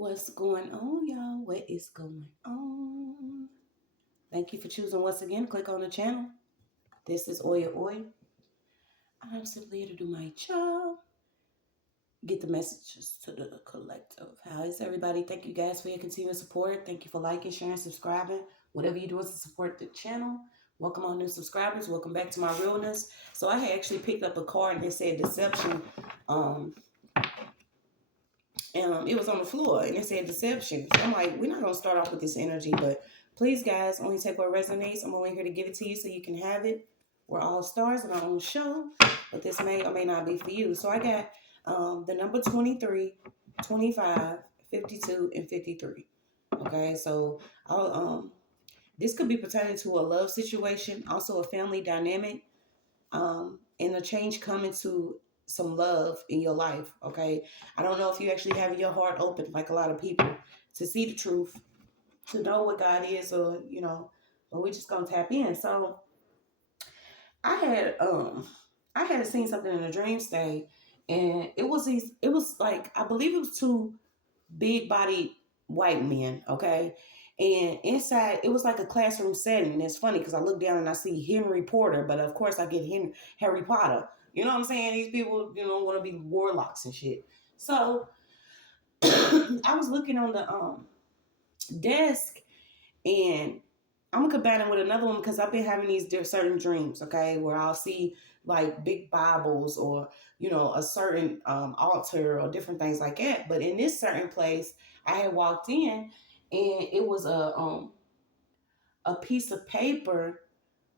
What's going on, y'all? What is going on? Thank you for choosing once again. Click on the channel. This is OYAOY. I'm simply here to do my job. Get the messages to the collective. How is everybody? Thank you guys for your continued support. Thank you for liking, sharing, subscribing. Whatever you do is to support the channel. Welcome on new subscribers. Welcome back to my realness. So I had actually picked up a card that said deception. And it was on the floor and it said deception. So I'm like, we're not going to start off with this energy, but please, guys, only take what resonates. I'm only here to give it to you so you can have it. We're all stars in our own show, but this may or may not be for you. So I got the number 23, 25, 52, and 53. Okay, so this could be pertaining to a love situation, also a family dynamic, and a change coming to some love in your life. Okay, I don't know if you actually have your heart open like a lot of people to see the truth, to know what God is, or but we're just gonna tap in. So I had seen something in a dream state, and it was like, I believe it was two big bodied white men. Okay, and inside it was like a classroom setting. And it's funny because I look down and I see Henry Porter, but of course I get Harry Potter. You know what I'm saying? These people, want to be warlocks and shit. So I was looking on the desk, and I'm gonna combine it with another one because I've been having these certain dreams, okay, where I'll see like big Bibles or a certain altar or different things like that. But in this certain place, I had walked in, and it was a piece of paper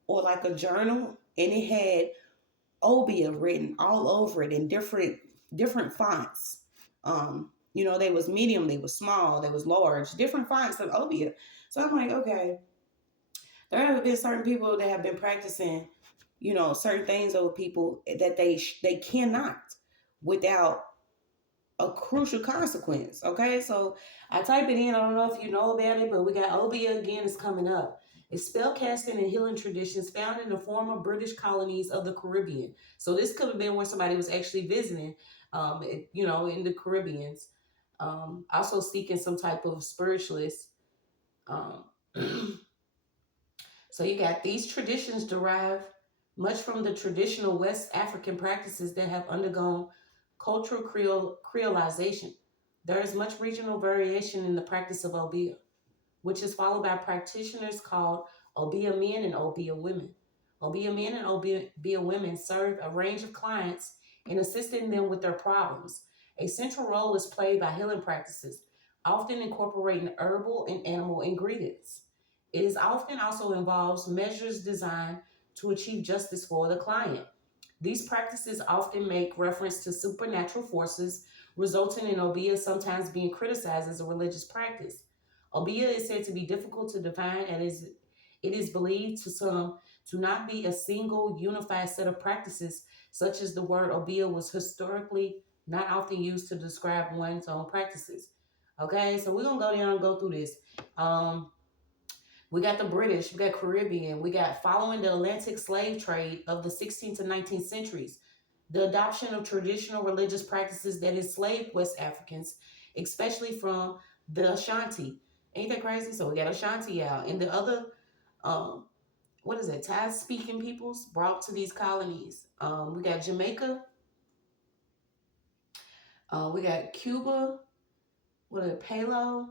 or like a journal, and it had Obeah written all over it in different fonts. They was medium, they was small, they was large, different fonts of Obeah. So I'm like, okay, there have been certain people that have been practicing, certain things over people that they cannot without a crucial consequence. Okay, so I type it in. I don't know if you know about it, but we got Obeah again is coming up. It's spell casting and healing traditions found in the former British colonies of the Caribbean. So this could have been where somebody was actually visiting, in the Caribbeans, also seeking some type of spiritualist. Um, So you got these traditions derive much from the traditional West African practices that have undergone cultural creolization. There is much regional variation in the practice of Obeah, which is followed by practitioners called Obeah men and Obeah women. Obeah men and Obeah women serve a range of clients in assisting them with their problems. A central role is played by healing practices, often incorporating herbal and animal ingredients. It is often also involves measures designed to achieve justice for the client. These practices often make reference to supernatural forces, resulting in Obeah sometimes being criticized as a religious practice. Obeah is said to be difficult to define, and it is believed to some to not be a single unified set of practices, such as the word Obeah was historically not often used to describe one's own practices. Okay, so we're gonna go down and go through this. We got the British, we got Caribbean, we got following the Atlantic slave trade of the 16th to 19th centuries, the adoption of traditional religious practices that enslaved West Africans, especially from the Ashanti. Ain't that crazy? So we got Ashanti out, and the other, um, what is it, Thai speaking peoples brought to these colonies. We got Jamaica, we got Cuba, what is it, Palo,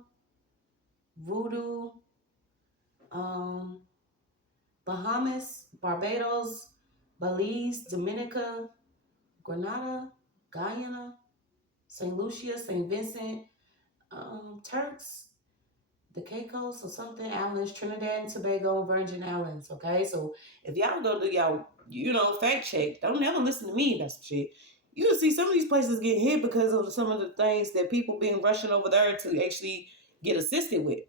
Voodoo, um, Bahamas, Barbados, Belize, Dominica, Grenada, Guyana, St. Lucia, St. Vincent, Turks, the Caicos or something, Islands, Trinidad and Tobago, Virgin Islands. Okay, so if y'all go do y'all, fact check, don't never listen to me. That's some shit. You'll see some of these places get hit because of some of the things that people been rushing over there to actually get assisted with.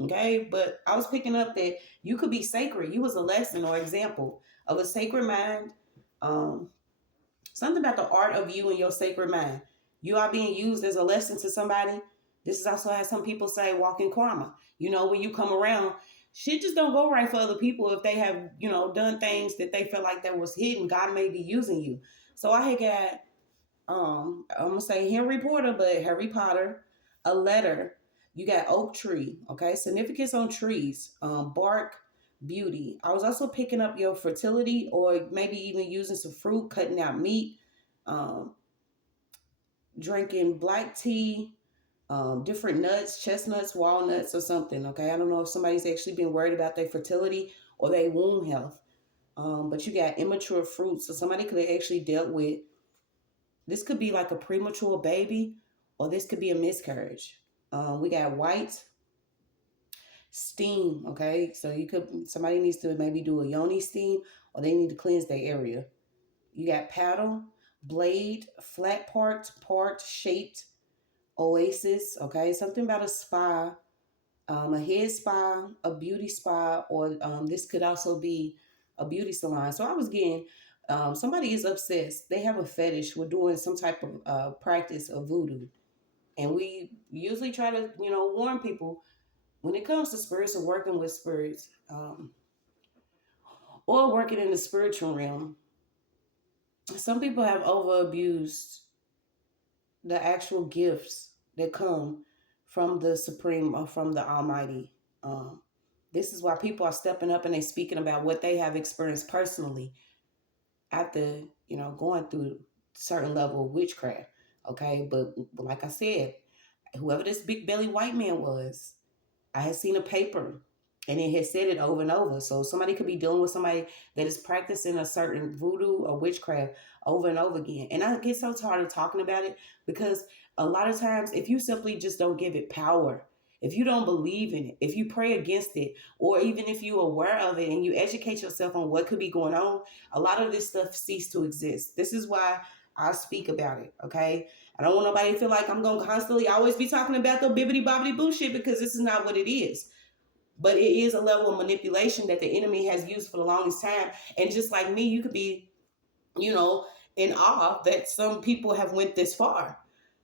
Okay, but I was picking up that you could be sacred. You was a lesson or example of a sacred mind. Um, Something about the art of you and your sacred mind. You are being used as a lesson to somebody. This is also how some people say walk in karma. When you come around, shit just don't go right for other people if they have, done things that they feel like that was hidden. God may be using you. So I had got I'm gonna say Henry Porter, but Harry Potter, a letter. You got oak tree, okay? Significance on trees, bark, beauty. I was also picking up your fertility, or maybe even using some fruit, cutting out meat, um, drinking black tea, different nuts, chestnuts, walnuts, or something. Okay, I don't know if somebody's actually been worried about their fertility or their womb health. But you got immature fruits, so somebody could have actually dealt with this. Could be like a premature baby, or this could be a miscarriage. We got white steam. Okay, so somebody needs to maybe do a yoni steam, or they need to cleanse their area. You got paddle, blade, flat part shaped, oasis. Okay, something about a spa, a head spa, a beauty spa, or this could also be a beauty salon. So I was getting, somebody is obsessed. They have a fetish with doing some type of practice of voodoo. And we usually try to, warn people when it comes to spirits or working with spirits, or working in the spiritual realm. Some people have over abused the actual gifts that come from the Supreme or from the Almighty. Um, this is why people are stepping up and they speaking about what they have experienced personally after, going through certain level of witchcraft. Okay, but like I said, whoever this big belly white man was, I had seen a paper and it had said it over and over. So somebody could be dealing with somebody that is practicing a certain voodoo or witchcraft over and over again. And I get so tired of talking about it because a lot of times, if you simply just don't give it power, if you don't believe in it, if you pray against it, or even if you're aware of it and you educate yourself on what could be going on, a lot of this stuff cease to exist. This is why I speak about it, okay? I don't want nobody to feel like I'm going to constantly always be talking about the bibbity bobbity bullshit, because this is not what it is. But it is a level of manipulation that the enemy has used for the longest time. And just like me, you could be, you know, in awe that some people have went this far.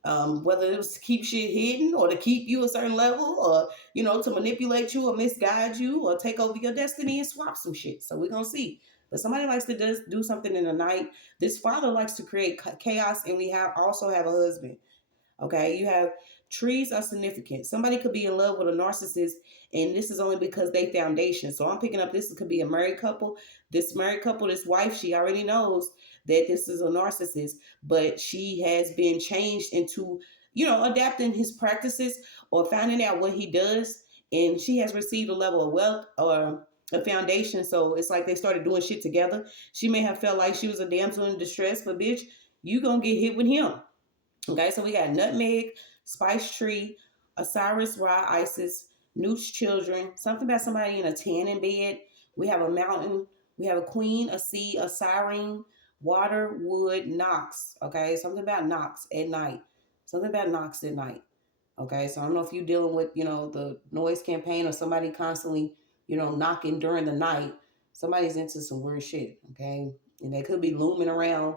Whether it was to keep shit hidden or to keep you a certain level, or, to manipulate you or misguide you or take over your destiny and swap some shit. So we're going to see. But somebody likes to do something in the night. This father likes to create chaos, and we also have a husband. Okay, you have trees are significant. Somebody could be in love with a narcissist, and this is only because they foundation. So I'm picking up this could be a married couple. This married couple, this wife, she already knows that this is a narcissist, but she has been changed into, adapting his practices or finding out what he does, and she has received a level of wealth or a foundation. So it's like they started doing shit together. She may have felt like she was a damsel in distress, but bitch, you gonna get hit with him. Okay, so we got nutmeg, spice tree, Osiris, Ra, Isis, Newt's children, something about somebody in a tanning bed. We have a mountain, we have a queen, a sea, a siren, water, wood, knocks. Okay, something about knocks at night. Something about knocks at night. Okay, so I don't know if you're dealing with, the noise campaign or somebody constantly, knocking during the night. Somebody's into some weird shit. Okay, and they could be looming around.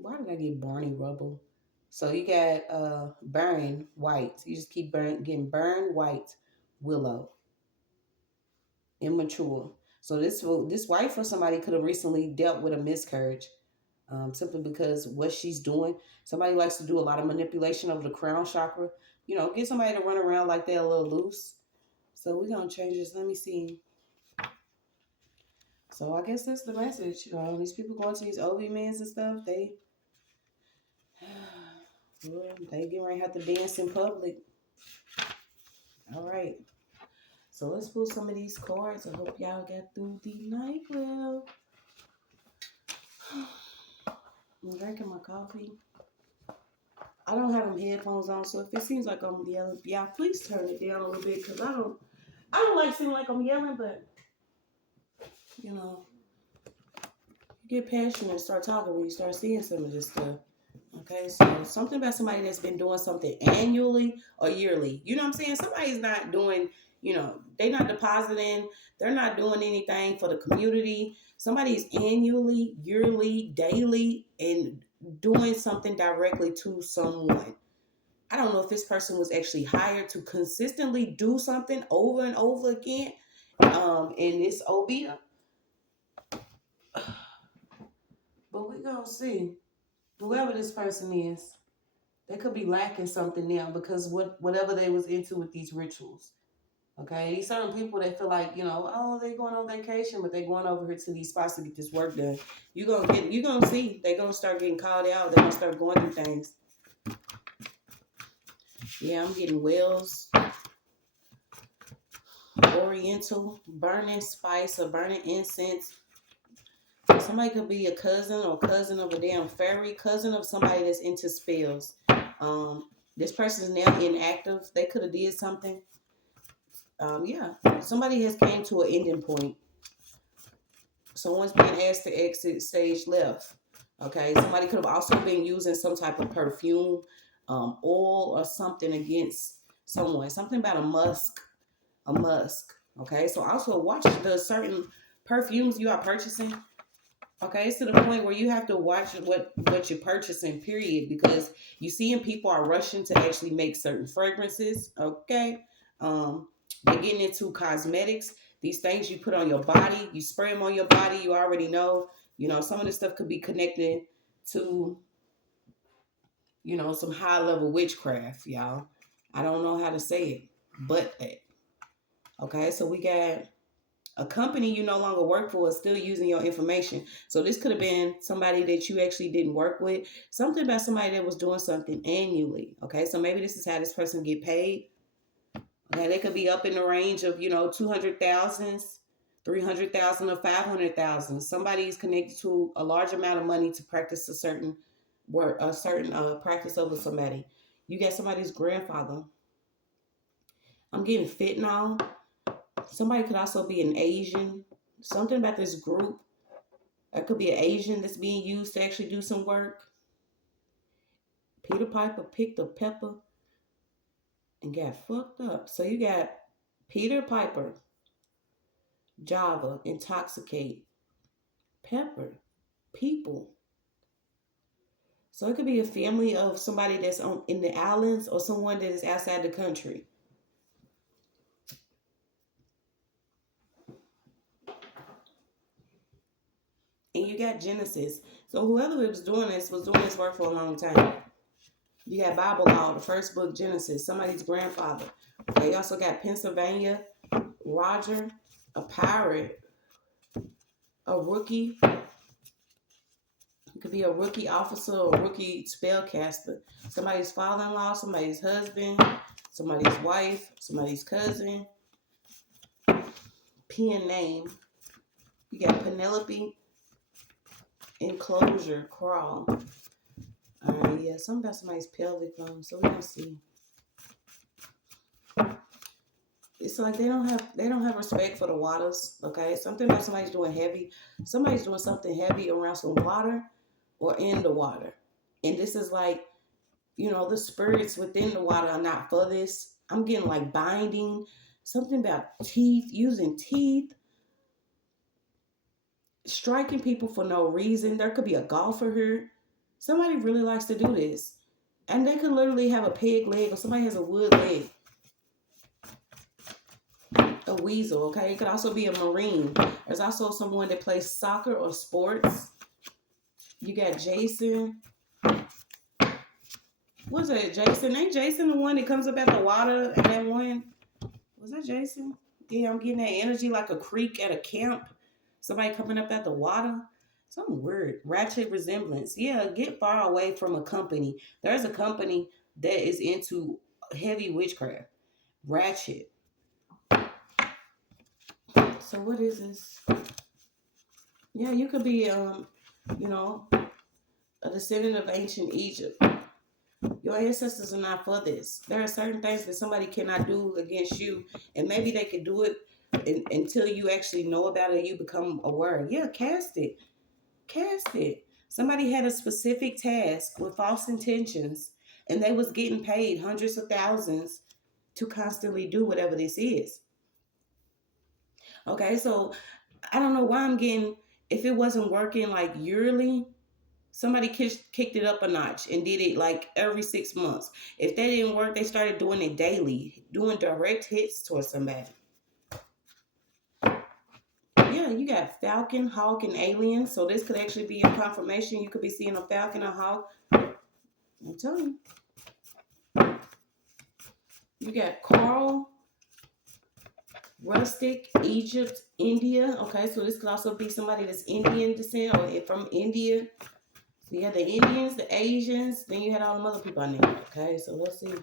Why did I get Barney Rubble? So you got burn white. You just keep getting burn white willow, immature. So this wife or somebody could have recently dealt with a miscarriage, simply because what she's doing. Somebody likes to do a lot of manipulation of the crown chakra. Get somebody to run around like they're a little loose. So we're gonna change this. Let me see. So I guess that's the message. These people going to these OB mans and stuff. They get ready to have to dance in public. All right. So let's pull some of these cards. I hope y'all got through the night well. I'm drinking my coffee. I don't have them headphones on, so if it seems like I'm yelling, yeah, please turn it down a little bit, because I don't like seeming like I'm yelling, but you get passionate and start talking when you start seeing some of this stuff. Okay, so something about somebody that's been doing something annually or yearly. You know what I'm saying? Somebody's not doing, they're not depositing, they're not doing anything for the community. Somebody's annually, yearly, daily, and doing something directly to someone. I don't know if this person was actually hired to consistently do something over and over again. In this Obeah. But we're going to see. Whoever this person is. They could be lacking something now because whatever they was into with these rituals. Okay, these certain people that feel like, oh, they going on vacation, but they going over here to these spots to get this work done. You gonna see they gonna start getting called out. They're gonna start going through things. Yeah, I'm getting wells, oriental, burning spice or burning incense. Somebody could be a cousin or cousin of a damn fairy, cousin of somebody that's into spells. This person is now inactive. They could have did something. Yeah, somebody has came to an ending point. Someone's being asked to exit stage left. Okay, somebody could have also been using some type of perfume, oil or something against someone. Something about a musk. Okay, so also watch the certain perfumes you are purchasing. Okay, it's to the point where you have to watch what you're purchasing, period, because you seeing people are rushing to actually make certain fragrances. Okay, they're getting into cosmetics. These things you put on your body, you spray them on your body. You already know. Some of this stuff could be connected to, some high level witchcraft, y'all. I don't know how to say it, but that. Okay, so we got a company you no longer work for is still using your information. So this could have been somebody that you actually didn't work with. Something about somebody that was doing something annually. Okay, so maybe this is how this person get paid. Okay, they could be up in the range of 200,000, 300,000, or 500,000. Somebody is connected to a large amount of money to practice a certain work, a certain practice over somebody. You got somebody's grandfather. I'm getting fentanyl. Somebody could also be an Asian. Something about this group. That could be an Asian that's being used to actually do some work. Peter Piper picked a pepper and got fucked up. So you got Peter Piper, Java, intoxicate, pepper, people. So it could be a family of somebody that's in the islands or someone that is outside the country. And you got Genesis. So whoever was doing this work for a long time. You got Bible Law, the first book, Genesis, somebody's grandfather. Okay, you also got Pennsylvania, Roger, a pirate, a rookie. It could be a rookie officer or a rookie spellcaster. Somebody's father-in-law, somebody's husband, somebody's wife, somebody's cousin. Pen name. You got Penelope, enclosure, crawl. Yeah, something about somebody's pelvic bone. So we're gonna see. It's like they don't have respect for the waters. Okay, something about somebody's doing something heavy around some water or in the water, and this is like, the spirits within the water are not for this. I'm getting like binding, something about teeth, using teeth, striking people for no reason. There could be a golfer here. Somebody really likes to do this, and they could literally have a peg leg or somebody has a wood leg. A weasel, okay? It could also be a marine. There's also someone that plays soccer or sports. You got Jason. What's that, Jason? Ain't Jason the one that comes up out the water and that one? Was that Jason? Yeah, I'm getting that energy like a creek at a camp. Somebody coming up out the water. Something weird. Ratchet resemblance. Yeah, get far away from a company. There's a company that is into heavy witchcraft. Ratchet. So what is this? Yeah, you could be, a descendant of ancient Egypt. Your ancestors are not for this. There are certain things that somebody cannot do against you, and maybe they could do it until you actually know about it, you become aware. Yeah, cast it. Cast it. Somebody had a specific task with false intentions, and they was getting paid hundreds of thousands to constantly do whatever this is. Okay, so I don't know why I'm getting, if it wasn't working like yearly, somebody kicked it up a notch and did it like every 6 months. If that didn't work, they started doing it daily, doing direct hits towards somebody. Yeah, you got Falcon, Hawk, and Alien. So this could actually be a confirmation. You could be seeing a Falcon or Hawk. I'm telling you. You got Carl, Rustic, Egypt, India. Okay, so this could also be somebody that's Indian descent or from India. So you had the Indians, the Asians, then you had all the other people I named. Okay, so let's see.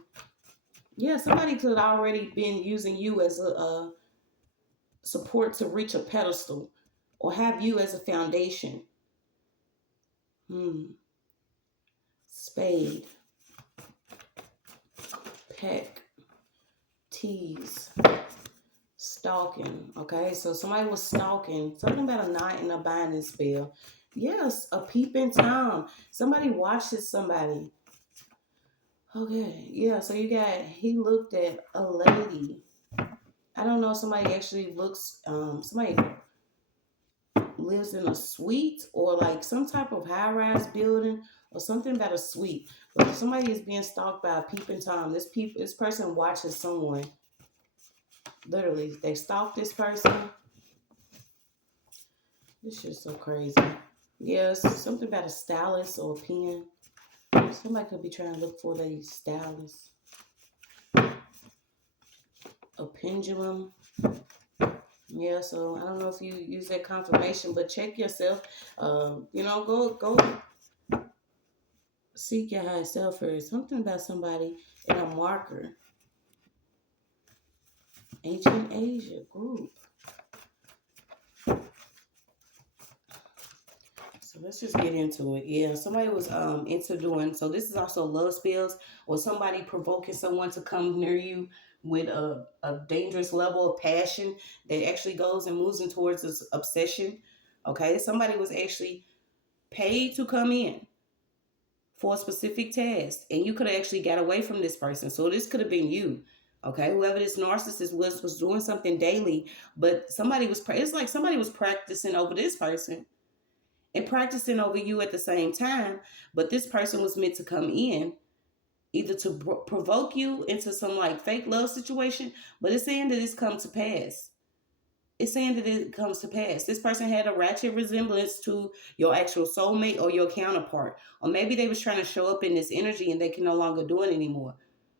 Yeah, somebody could already been using you as a support to reach a pedestal or have you as a foundation. Spade, peck, tease, stalking. Okay, so somebody was stalking. Something about a knot in a binding spell. Yes, a peeping Tom. Somebody watches somebody. Okay, yeah, so you got, he looked at a lady. I don't know, somebody actually looks, somebody lives in a suite or like some type of high-rise building or something about a suite. But somebody is being stalked by a peeping Tom. This person watches someone. Literally, they stalk this person. This shit's so crazy. Yes, something about a stylist or a pen. Somebody could be trying to look for a stylist. A pendulum. Yeah, so I don't know if you use that confirmation, but check yourself. Go seek your higher self first. Something about somebody in a marker. Ancient Asia group. So let's just get into it. Yeah, somebody was into doing, so this is also love spells or somebody provoking someone to come near you with a dangerous level of passion that actually goes and moves in towards this obsession. Okay, somebody was actually paid to come in for a specific task, and you could have actually got away from this person. So this could have been you. Okay, whoever this narcissist was doing something daily, but somebody was, it's like somebody was practicing over this person and practicing over you at the same time. But this person was meant to come in either to provoke you into some like fake love situation, but it's saying that it's come to pass. It's saying that it comes to pass. This person had a ratchet resemblance to your actual soulmate or your counterpart. Or maybe they was trying to show up in this energy and they can no longer do it anymore.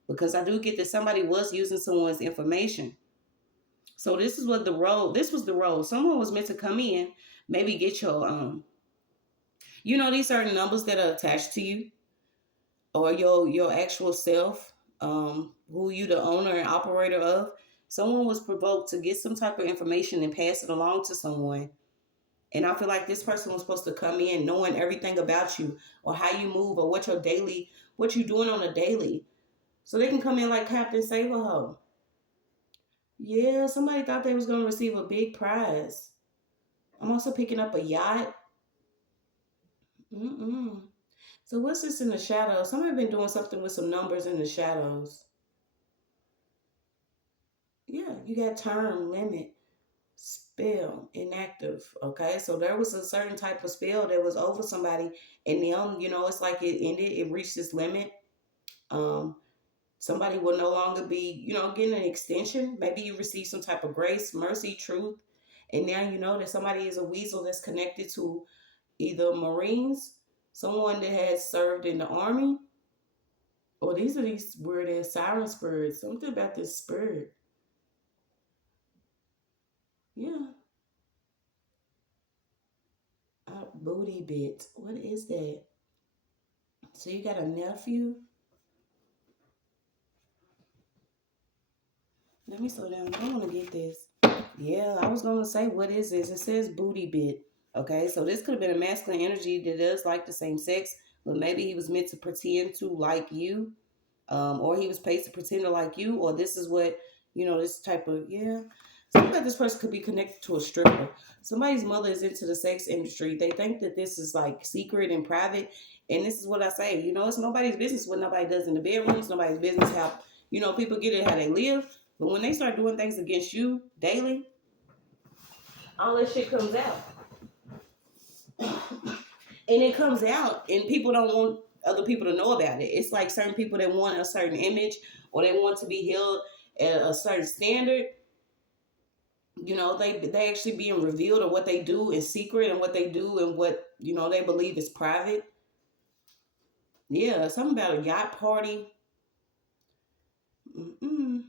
Because I do get that somebody was using someone's information. So this is what the role, this was the role. Someone was meant to come in, maybe get your these certain numbers that are attached to you or your actual self, who you the owner and operator of. Someone was provoked to get some type of information and pass it along to someone. And I feel like this person was supposed to come in knowing everything about you or how you move or what you're doing on a daily. So they can come in like Captain Save-A-Ho. Yeah, somebody thought they was going to receive a big prize. I'm also picking up a yacht. Mm-mm. So what's this in the shadows? Somebody been doing something with some numbers in the shadows. Yeah, you got term, limit, spell, inactive. Okay, so there was a certain type of spell that was over somebody, and then it's like it ended. It reached this limit. Um, Somebody will no longer be getting an extension. Maybe you receive some type of grace, mercy, truth, and now you know that somebody is a weasel that's connected to either Marines, someone that has served in the army, or these weird ass siren spirits. Something about this spirit. Yeah. Booty bit. What is that? So you got a nephew? Let me slow down. I want to get this. Yeah, I was going to say, what is this? It says booty bit. Okay, so this could have been a masculine energy that does like the same sex, but maybe he was meant to pretend to like you, or he was paid to pretend to like you, or this is what, this type of, yeah. Something like this person could be connected to a stripper. Somebody's mother is into the sex industry. They think that this is like secret and private. And this is what I say, it's nobody's business what nobody does in the bedroom. It's nobody's business how, people get it, how they live. But when they start doing things against you daily, all that shit comes out. And it comes out and people don't want other people to know about it. It's like certain people that want a certain image or they want to be held at a certain standard. They actually being revealed of what they do is secret and what they do and what, they believe is private. Yeah, something about a yacht party. Mm-mm.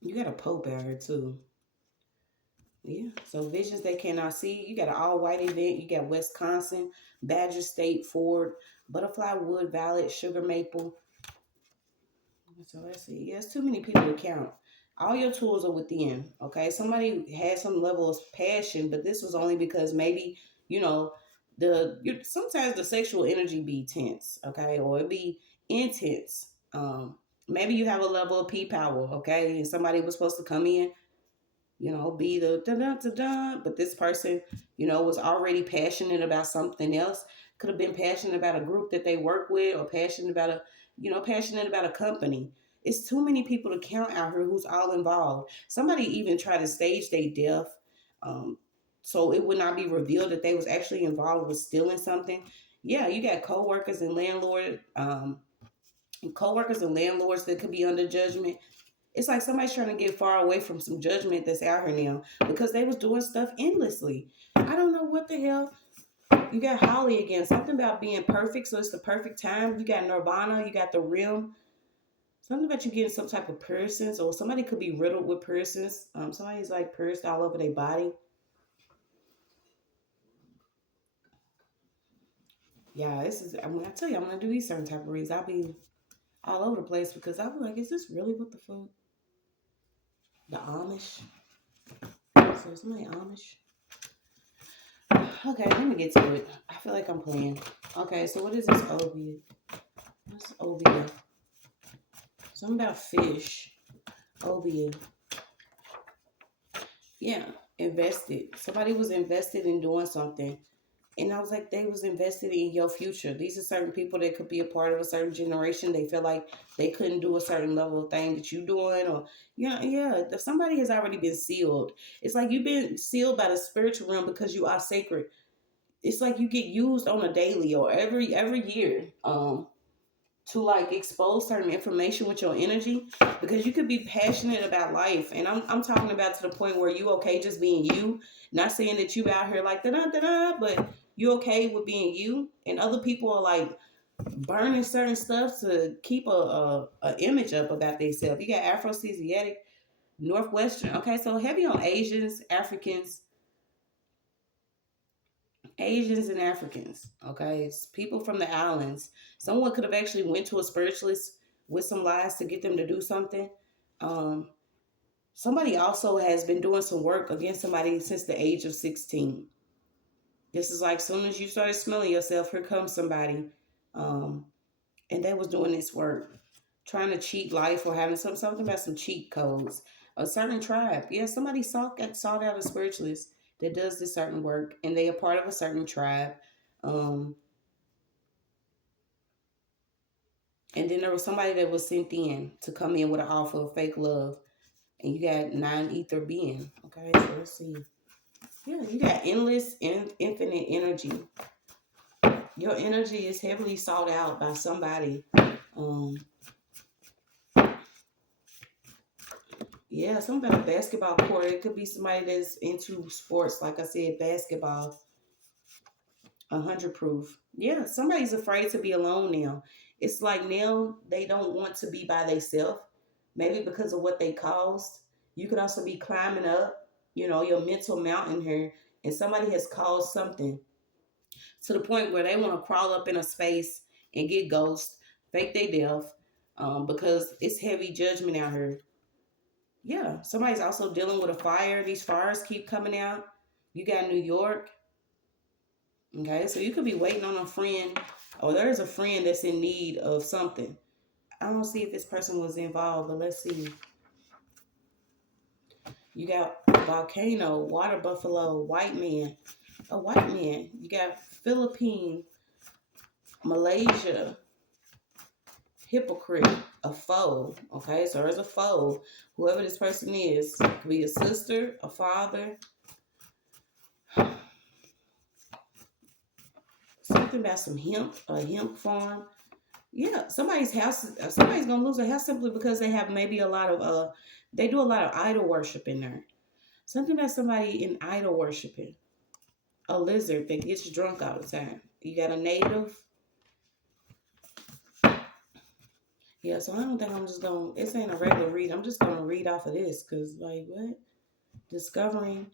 You got a Pope out here too. Yeah. So visions they cannot see. You got an all-white event. You got Wisconsin, Badger State, Ford, Butterfly Wood, Violet, Sugar Maple. So let's see. Yeah, it's too many people to count. All your tools are within. Okay. Somebody had some level of passion, but this was only because maybe, you know, sometimes the sexual energy be tense, okay, or it be intense. Maybe you have a level of P power, okay, and somebody was supposed to come in, be the dun dun dun dun. But this person, was already passionate about something else. Could have been passionate about a group that they work with, or passionate about a company. It's too many people to count out here who's all involved. Somebody even tried to stage their death, um, so it would not be revealed that they was actually involved with stealing something. Yeah, you got co-workers and landlords that could be under judgment. It's like somebody's trying to get far away from some judgment that's out here now because they was doing stuff endlessly. I don't know what the hell. You got Holly again. Something about being perfect, so it's the perfect time. You got Nirvana. You got the Rim. Something about you getting some type of piercings, or somebody could be riddled with piercings. Somebody's like pierced all over their body. Yeah, this is. I tell you, I'm gonna do these certain type of reads. I'll be all over the place because I'll be like, is this really what the fuck? The Amish. So somebody Amish. Okay, let me get to it. I feel like I'm playing. Okay, so what is this Obeah? What's Obeah? Something about fish. Obeah. Yeah, invested. Somebody was invested in doing something. And I was like, they was invested in your future. These are certain people that could be a part of a certain generation. They feel like they couldn't do a certain level of thing that you doing, or yeah. If somebody has already been sealed, it's like you've been sealed by the spiritual realm because you are sacred. It's like you get used on a daily or every year to like expose certain information with your energy, because you could be passionate about life, and I'm talking about to the point where you okay just being you, not saying that you out here like da da da da, but you okay with being you, and other people are like burning certain stuff to keep a image up about themselves. You got Afroasiatic, Northwestern. Okay, so heavy on Asians and Africans, okay? It's people from the islands. Someone could have actually went to a spiritualist with some lies to get them to do something. Um, Somebody also has been doing some work against somebody since the age of 16. This is like soon as you started smelling yourself, here comes somebody. Um, and they was doing this work, trying to cheat life or having something about some cheat codes. A certain tribe, yeah, somebody sought out a spiritualist that does this certain work, and they are part of a certain tribe. Um, and then there was somebody that was sent in to come in with an offer of fake love, and you got non-ether being. Okay, so let's see. Yeah, you got endless and infinite energy. Your energy is heavily sought out by somebody. Um, Yeah, something about a basketball court. It could be somebody that's into sports, like I said, basketball, 100 proof. Yeah, somebody's afraid to be alone now. It's like now they don't want to be by themselves, maybe because of what they caused. You could also be climbing up, your mental mountain here, and somebody has caused something to the point where they want to crawl up in a space and get ghost, fake their death, because it's heavy judgment out here. Yeah, somebody's also dealing with a fire. These fires keep coming out. You got New York. Okay, so you could be waiting on a friend, or there's a friend that's in need of something. I don't see if this person was involved, but let's see. You got volcano, water buffalo, white man, a white man. You got Philippine, Malaysia, hypocrite, a foe. Okay, so there's a foe. Whoever this person is, it could be a sister, a father. Something about some hemp, a hemp farm. Yeah, somebody's gonna lose a house simply because they have maybe a lot of they do a lot of idol worship in there. Something about somebody in idol worshiping. A lizard that gets drunk all the time. You got a native. Yeah, so I don't think I'm just going to, this ain't a regular read. I'm just going to read off of this because, like, what? Discovering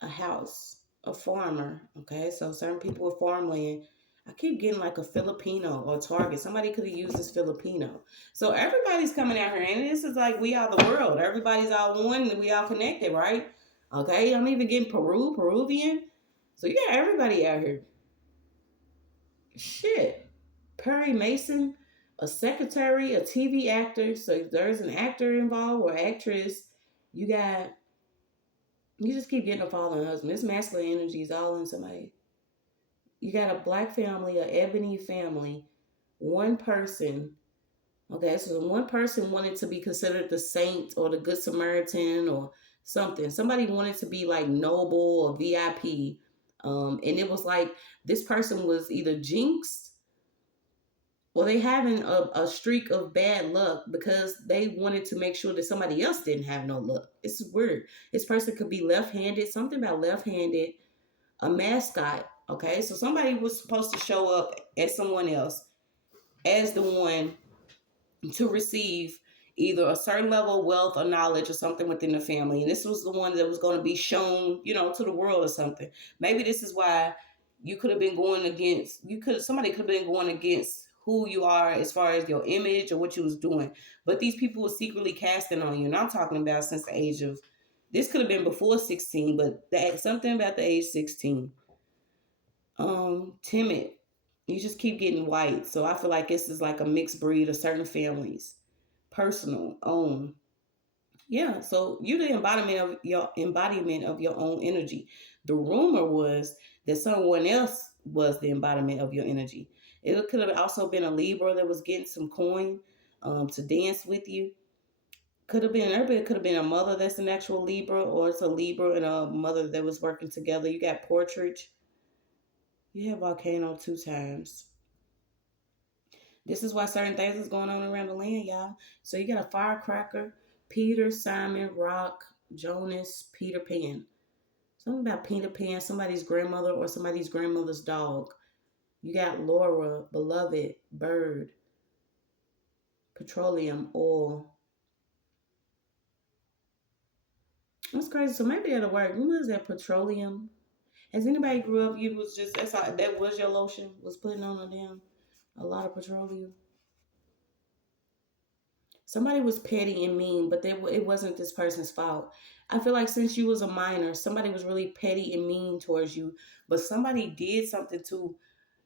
a house, a farmer. Okay, so certain people with farmland. I keep getting like a Filipino or Target. Somebody could have used this Filipino. So everybody's coming out here, and this is like we are the world. Everybody's all one, and we all connected, right? Okay, I'm even getting Peruvian. So you got everybody out here. Shit. Perry Mason, a secretary, a TV actor. So there's an actor involved or actress. You got, you just keep getting a fallen husband. This masculine energy is all in somebody. You got a black family, a ebony family, one person. Okay, so one person wanted to be considered the saint or the good Samaritan or something. Somebody wanted to be like noble or VIP. And it was like this person was either jinxed, well, they having a streak of bad luck because they wanted to make sure that somebody else didn't have no luck. It's weird. This person could be left-handed, something about left-handed, a mascot. Okay, so somebody was supposed to show up as someone else, as the one to receive either a certain level of wealth or knowledge or something within the family. And this was the one that was going to be shown, to the world or something. Maybe this is why you could have been going against, somebody could have been going against who you are as far as your image or what you was doing. But these people were secretly casting on you. And I'm talking about since the age of, this could have been before 16, but something about the age 16. Timid. You just keep getting white. So I feel like this is like a mixed breed of certain families. Personal, own. Yeah, so you're the embodiment of your own energy. The rumor was that someone else was the embodiment of your energy. It could have also been a Libra that was getting some coin to dance with you. Could have been everybody could have been a mother that's an actual Libra, or it's a Libra and a mother that was working together. You got portrait. You have volcano 2 times. This is why certain things is going on around the land, y'all. So you got a firecracker, Peter, Simon, Rock, Jonas, Peter Pan. Something about Peter Pan, somebody's grandmother or somebody's grandmother's dog. You got Laura, beloved, bird, petroleum, oil. That's crazy. So maybe that'll work. When was that petroleum? Has anybody grew up? You was just that's how that was your lotion was putting on a lot of petroleum. Somebody was petty and mean, but it wasn't this person's fault. I feel like since you was a minor, somebody was really petty and mean towards you, but somebody did something to.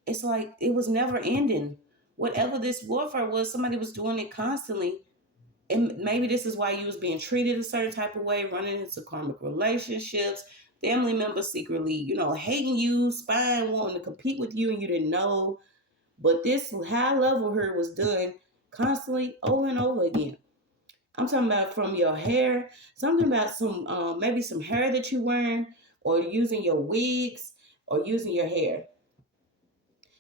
It's like it was never ending. Whatever this warfare was, somebody was doing it constantly, and maybe this is why you was being treated a certain type of way, running into karmic relationships, family members secretly, hating you, spying, wanting to compete with you, and you didn't know. But this high level here was done constantly over and over again. I'm talking about from your hair, something about some maybe some hair that you wearing, or using your wigs, or using your hair.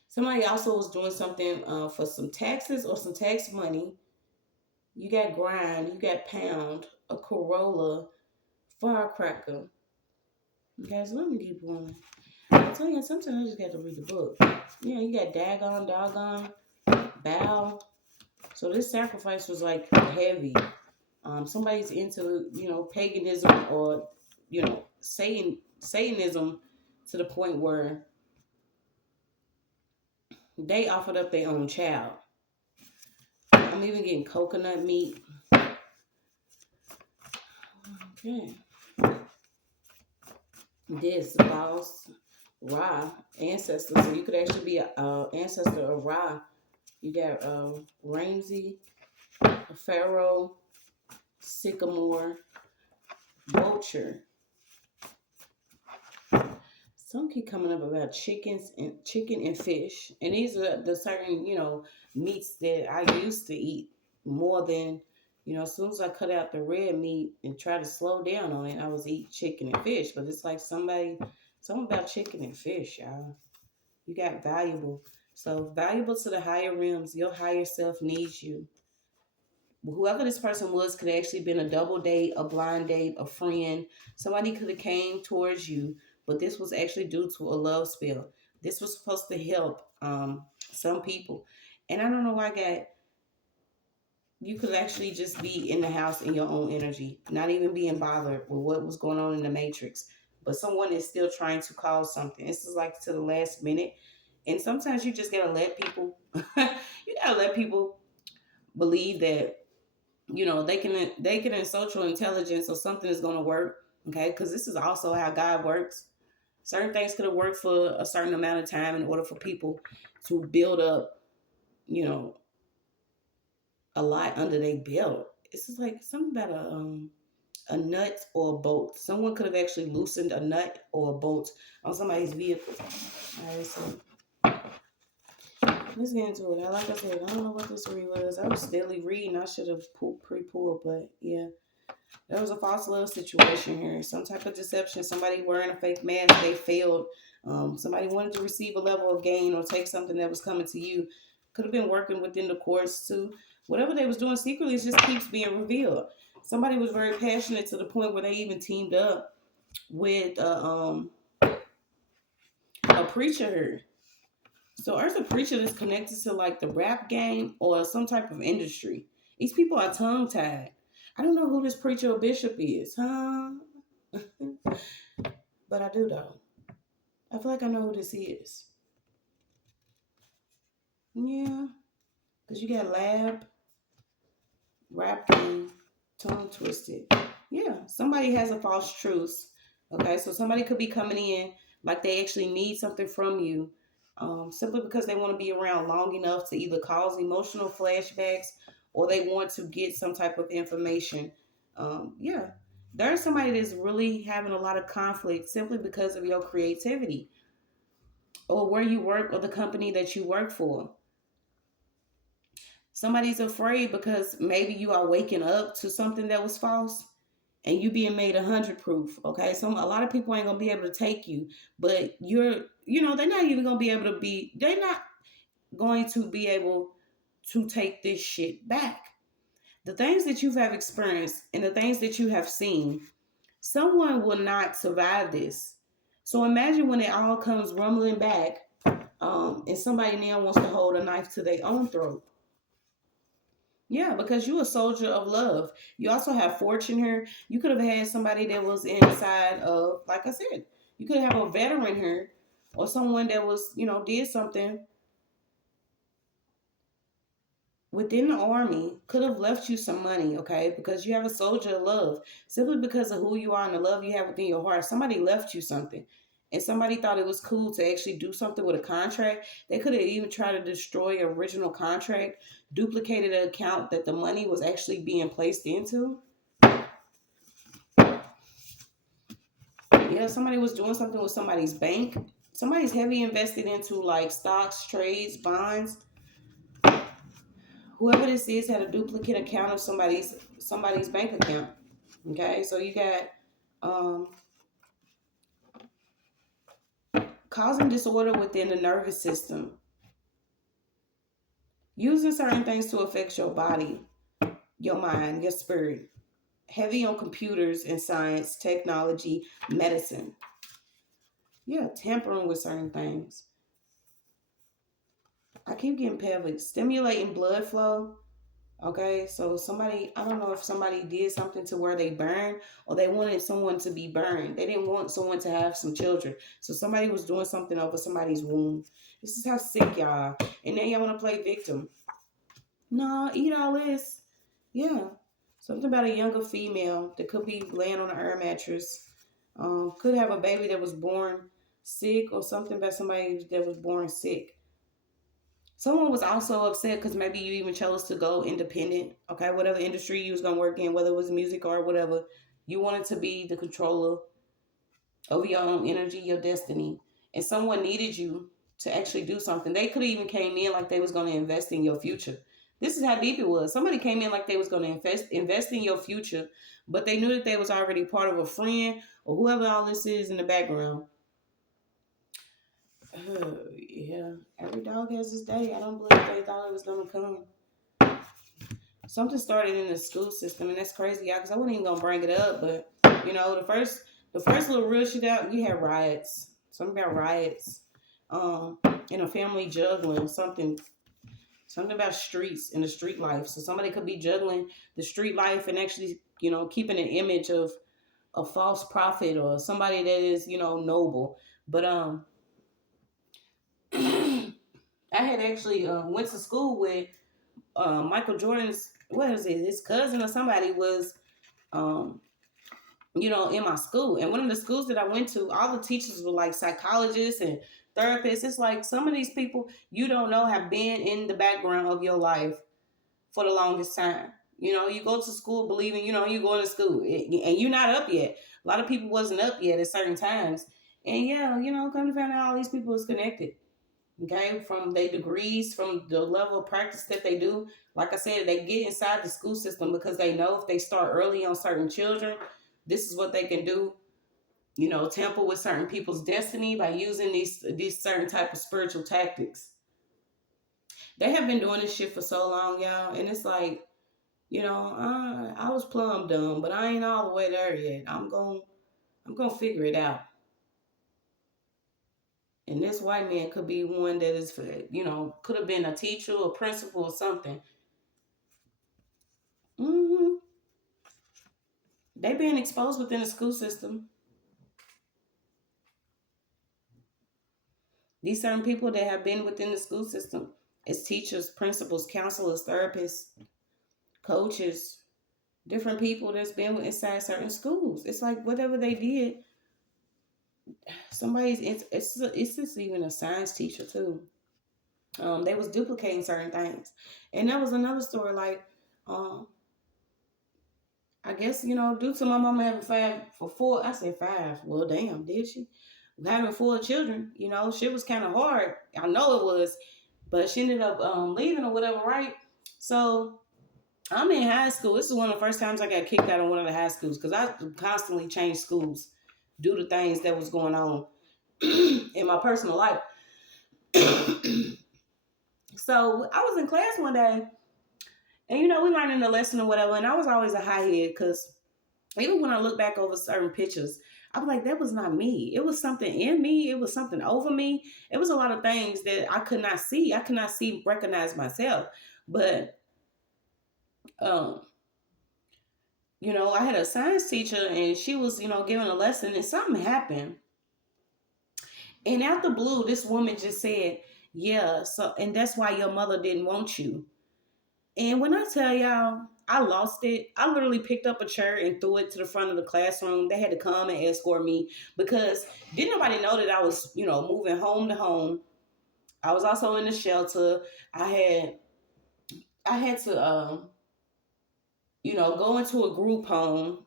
Somebody also was doing something for some taxes or some tax money. You got grind, you got pound, a Corolla, firecracker. Guys, let me keep going. I tell you, sometimes I just got to read the book. Yeah, you got daggone, doggone, bow. So this sacrifice was like heavy. Somebody's into paganism or Satanism to the point where they offered up their own child. I'm even getting coconut meat. Okay. This boss Ra ancestor. So you could actually be a ancestor of Ra. You got Ramsey, Pharaoh, Sycamore, Vulture. Some keep coming up about chicken and fish, and these are the certain meats that I used to eat more than as soon as I cut out the red meat and try to slow down on it, I was eating chicken and fish. But it's like something about chicken and fish, y'all. You got valuable, so valuable to the higher realms. Your higher self needs you. Whoever this person was could have actually been a double date, a blind date, a friend. Somebody could have came towards you, but this was actually due to a love spell. This was supposed to help some people. And I don't know why I got you could actually just be in the house in your own energy, not even being bothered with what was going on in the matrix. But someone is still trying to cause something. This is like to the last minute. And sometimes you just gotta let people you gotta let people believe that, they can in social intelligence or something is gonna work. Okay, because this is also how God works. Certain things could have worked for a certain amount of time in order for people to build up, you know, a lot under their belt. It's just like something about a nut or a bolt. Someone could have actually loosened a nut or a bolt on somebody's vehicle. All right, so let's get into it. Like I said, I don't know what this read was. I was steadily reading. I should have pre-pulled, but yeah. There was a false love situation here. Some type of deception. Somebody wearing a fake mask. They failed. Somebody wanted to receive a level of gain or take something that was coming to you. Could have been working within the courts too. Whatever they was doing secretly, it just keeps being revealed. Somebody was very passionate to the point where they even teamed up with a preacher here. So there's a preacher that's connected to like the rap game or some type of industry. These people are tongue tied. I don't know who this preacher or bishop is, huh? But I do though. I feel like I know who this is. Yeah, because you got lab, rap game, tongue twisted. Yeah, somebody has a false truth. Okay, so somebody could be coming in like they actually need something from you, simply because they want to be around long enough to either cause emotional flashbacks or they want to get some type of information. Yeah, there's somebody that's really having a lot of conflict simply because of your creativity or where you work or the company that you work for. Somebody's afraid because maybe you are waking up to something that was false and you being made 100 proof. Okay, so a lot of people ain't gonna be able to take you, but they're not even gonna be able to be. They're not going to be able to take this shit back. The things that you have experienced and the things that you have seen, someone will not survive this. So imagine when it all comes rumbling back, and somebody now wants to hold a knife to their own throat. Yeah, because you're a soldier of love. You also have fortune here. You could have had somebody that was inside of, like I said, you could have a veteran here or someone that was, did something within the army, could have left you some money, okay? Because you have a soldier of love. Simply because of who you are and the love you have within your heart, somebody left you something. And somebody thought it was cool to actually do something with a contract. They could have even tried to destroy your original contract, duplicated an account that the money was actually being placed into. Yeah, somebody was doing something with somebody's bank. Somebody's heavy invested into like stocks, trades, bonds. Whoever this is had a duplicate account of somebody's bank account. Okay, so you got um, causing disorder within the nervous system, using certain things to affect your body, your mind, your spirit. Heavy on computers and science, technology, medicine. Yeah, tampering with certain things. I keep getting pelvic. Stimulating blood flow. Okay, so I don't know if somebody did something to where they burn or they wanted someone to be burned. They didn't want someone to have some children. So somebody was doing something over somebody's womb. This is how sick y'all are. And then y'all want to play victim. No, eat all this. Yeah. Something about a younger female that could be laying on an air mattress. Could have a baby that was born sick or something about somebody that was born sick. Someone was also upset because maybe you even chose to go independent. Okay, whatever industry you was gonna work in, whether it was music or whatever, you wanted to be the controller of your own energy, your destiny, and someone needed you to actually do something. They could have even came in like they was gonna invest in your future. This is how deep it was. Somebody came in like they was gonna invest in your future, but they knew that they was already part of a friend or whoever all this is in the background. Yeah, every dog has his day. I don't believe they thought it was gonna come. Something started in the school system, and that's crazy, y'all. Because I wasn't even gonna bring it up, but the first little real shit out, you had riots. Something about riots, and a family juggling something. Something about streets and the street life. So somebody could be juggling the street life and actually, keeping an image of a false prophet or somebody that is, noble. But I had actually went to school with Michael Jordan's, what is it, his cousin or somebody was um in my school. And one of the schools that I went to, all the teachers were like psychologists and therapists. It's like some of these people you don't know have been in the background of your life for the longest time. You go to school believing, you're going to school and you're not up yet. A lot of people wasn't up yet at certain times. And yeah, come to find out all these people is connected. Okay, from their degrees, from the level of practice that they do. Like I said, they get inside the school system because they know if they start early on certain children, this is what they can do. Tamper with certain people's destiny by using these certain type of spiritual tactics. They have been doing this shit for so long, y'all, and it's like, I was plumb dumb, but I ain't all the way there yet. I'm gonna figure it out. And this white man could be one that is, could have been a teacher or principal or something. They being exposed within the school system. These certain people that have been within the school system as teachers, principals, counselors, therapists, coaches, different people that's been inside certain schools. It's like whatever they did, it's just even a science teacher too. They was duplicating certain things. And that was another story, like, I guess, due to my mama having I said five. Well, damn, did she? Having 4 children, shit was kind of hard. I know it was, but she ended up leaving or whatever, right? So I'm in high school. This is one of the first times I got kicked out of one of the high schools because I constantly changed schools due to things that was going on in my personal life. So I was in class one day, and we learning the lesson or whatever, and I was always a high head because even when I look back over certain pictures, I'm like, that was not me. It was something in me. It was something over me. It was a lot of things that I could not see. I could not recognize myself. But, I had a science teacher and she was, giving a lesson and something happened. And out the blue, this woman just said, yeah, so, and that's why your mother didn't want you. And when I tell y'all, I lost it. I literally picked up a chair and threw it to the front of the classroom. They had to come and escort me because didn't nobody know that I was, moving home to home. I was also in the shelter. I had to, go into a group home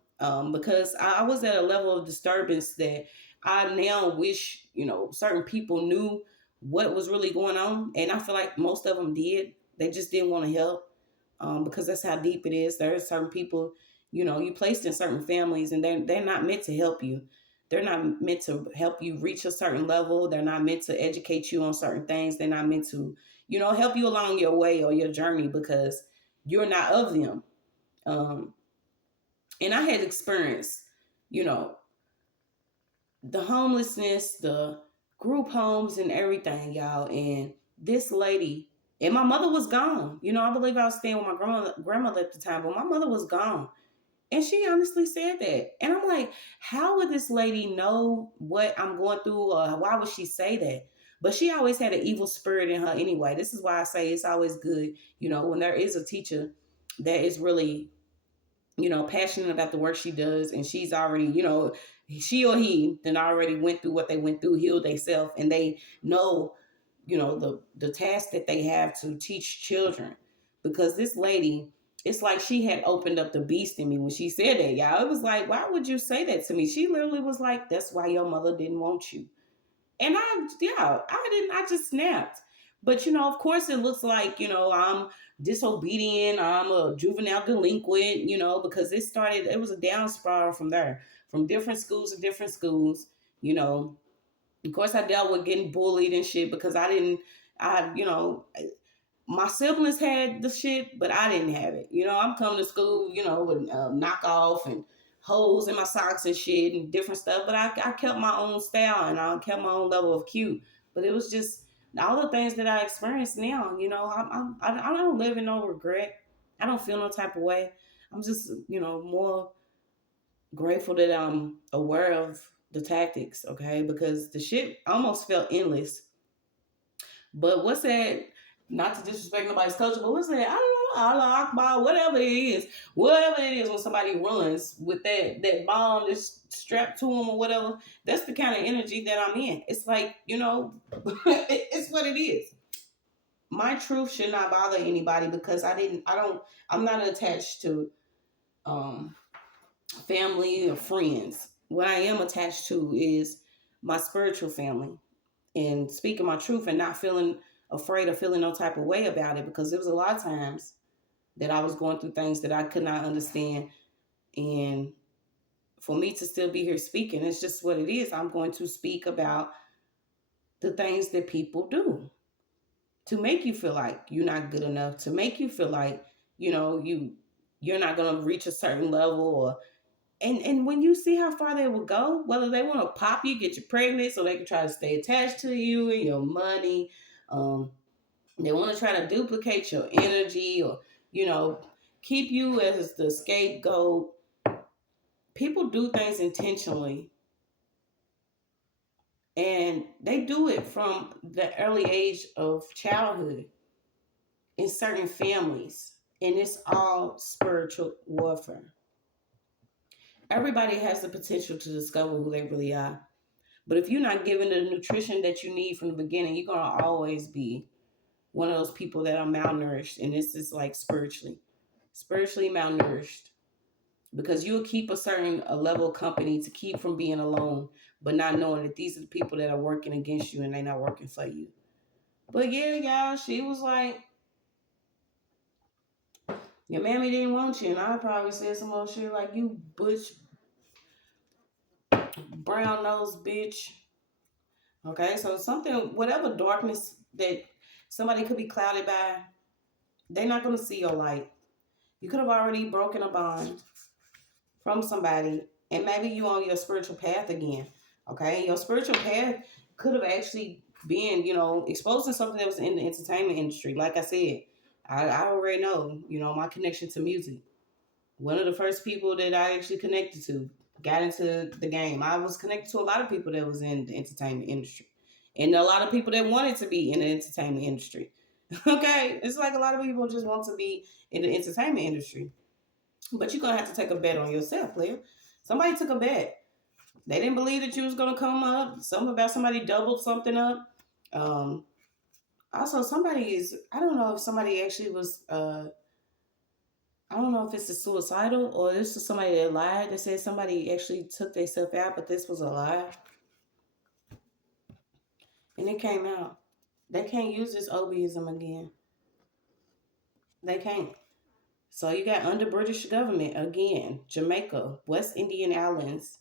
because I was at a level of disturbance that I now wish, certain people knew what was really going on. And I feel like most of them did. They just didn't want to help. Because that's how deep it is. There are certain people, you placed in certain families and they're not meant to help you. They're not meant to help you reach a certain level. They're not meant to educate you on certain things. They're not meant to, help you along your way or your journey because you're not of them. And I had experienced, the homelessness, the group homes and everything, y'all. And this lady, and my mother was gone. I believe I was staying with my grandmother at the time, but my mother was gone. And she honestly said that. And I'm like, how would this lady know what I'm going through or why would she say that? But she always had an evil spirit in her anyway. This is why I say it's always good, when there is a teacher that is really, passionate about the work she does and she's already, she or he then already went through what they went through, healed themselves, and they know, the task that they have to teach children. Because this lady, it's like she had opened up the beast in me when she said that, y'all. It was like, why would you say that to me? She literally was like, that's why your mother didn't want you. And I just snapped. But, of course it looks like, I'm disobedient, I'm a juvenile delinquent, because it was a down spiral from there, from different schools to different schools, Of course I dealt with getting bullied and shit because my siblings had the shit, but I didn't have it. I'm coming to school, with knockoff and holes in my socks and shit and different stuff. But I kept my own style and I kept my own level of cute. But it was just, all the things that I experience now, I don't live in no regret. I don't feel no type of way. I'm just, more grateful that I'm aware of the tactics, okay? Because the shit almost felt endless. But what's that? Not to disrespect nobody's culture, but what's that? I don't know, Allah Akbar, whatever it is when somebody runs with that bomb that's strapped to them or whatever. That's the kind of energy that I'm in. It's like, it's what it is. My truth should not bother anybody because I'm not attached to um family or friends. What I am attached to is my spiritual family and speaking my truth and not feeling afraid or feeling no type of way about it, because there was a lot of times that I was going through things that I could not understand. And for me to still be here speaking, it's just what it is. I'm going to speak about the things that people do to make you feel like you're not good enough, to make you feel like, you're not going to reach a certain level, or and when you see how far they will go, whether they want to pop you, get you pregnant so they can try to stay attached to you and your money, they want to try to duplicate your energy, or keep you as the scapegoat. People do things intentionally, and they do it from the early age of childhood in certain families, and it's all spiritual warfare. Everybody has the potential to discover who they really are. But if you're not given the nutrition that you need from the beginning, you're going to always be one of those people that are malnourished. And this is like spiritually malnourished. Because you'll keep a certain level of company to keep from being alone, but not knowing that these are the people that are working against you and they're not working for you. But yeah, y'all, she was like, your mammy didn't want you. And I probably said some old shit like, you butch, brown nose bitch. Okay, so something, whatever darkness that somebody could be clouded by, they're not going to see your light. You could have already broken a bond from somebody, and maybe you on your spiritual path again. Okay, your spiritual path could have actually been, exposing something that was in the entertainment industry. Like I said, I already know, my connection to music. One of the first people that I actually connected to got into the game. I was connected to a lot of people that was in the entertainment industry, and a lot of people that wanted to be in the entertainment industry. Okay, it's like a lot of people just want to be in the entertainment industry, but you're gonna have to take a bet on yourself, player. Somebody took a bet. They didn't believe that you was gonna come up. Something about somebody doubled something up. Um, Also, I don't know if somebody actually was. I don't know if it's a suicidal or this is somebody that lied. They said somebody actually took themselves out, but this was a lie, and it came out. They can't use this Obeism again. They can't. So you got under British government again, Jamaica, West Indian Islands,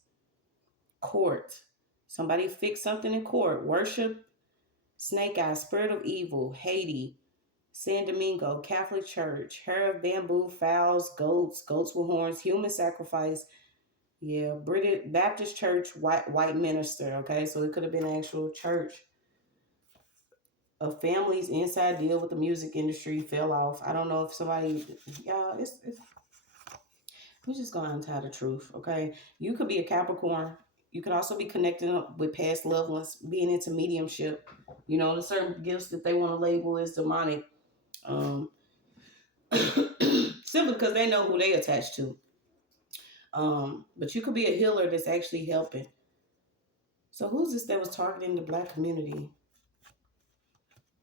court. Somebody fixed something in court. Worship, snake eye, spirit of evil, Haiti, San Domingo, Catholic Church, hair of bamboo, fowls, goats with horns, human sacrifice. Yeah, British Baptist Church, white minister. Okay, so it could have been an actual church. A family's inside deal with the music industry fell off. I don't know if somebody, y'all, it's we're just gonna untie the truth, okay? You could be a Capricorn. You could also be connecting up with past loved ones, being into mediumship. The certain gifts that they want to label as demonic. Um, Simply because they know who they attached to. But you could be a healer that's actually helping. So who's this that was targeting the Black community?